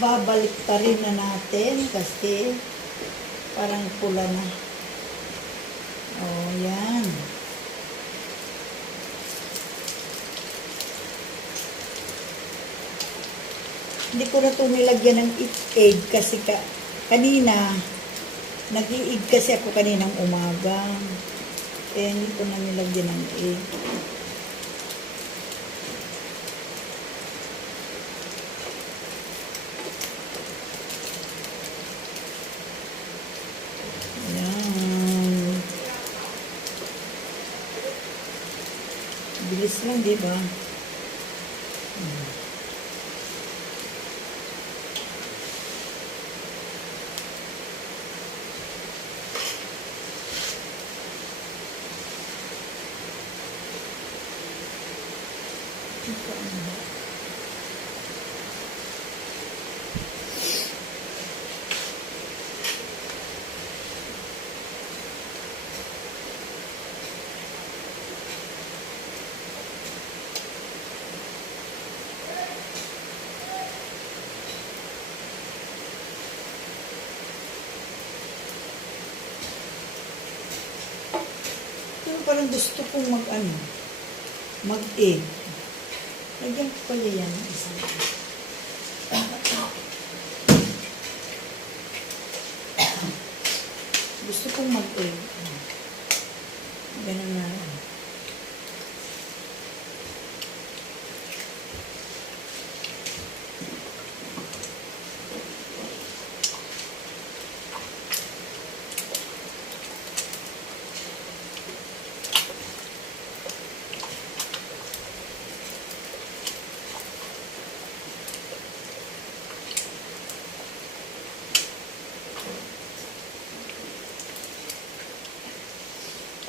Babalik pa rin na natin kasi parang pula na. Oh, yan. Hindi ko na ito nilagyan ng egg kasi kanina, nag-i-egg kasi ako kaninang umaga. Kaya hindi ko na nilagyan ng egg. Ayan. Bilis lang, di ba? Pero parang gusto kong mag-egg. Lagyan ko kaya yan isang. Gusto kong mag-egg. Ganun na lang.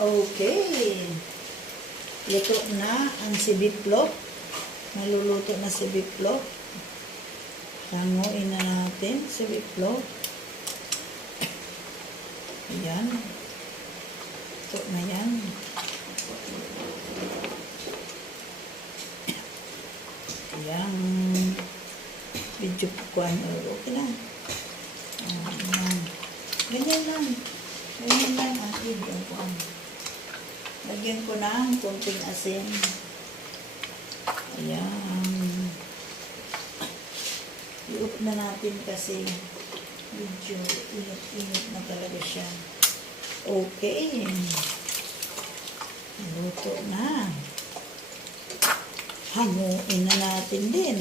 Okay. Luto na ang sibiplok. Naluluto na sibiplok. Hanguin na natin sibiplok. Ayan. Luto na yan. Ayan. Video po ko. Okay na. Ayan. Ganyan lang. Ganyan lang ang video ko. Lagyan ko ng konting asin. Ayan. I-off na natin kasi medyo init-init na talaga siya. Okay. Luto na. Hanguin na natin din.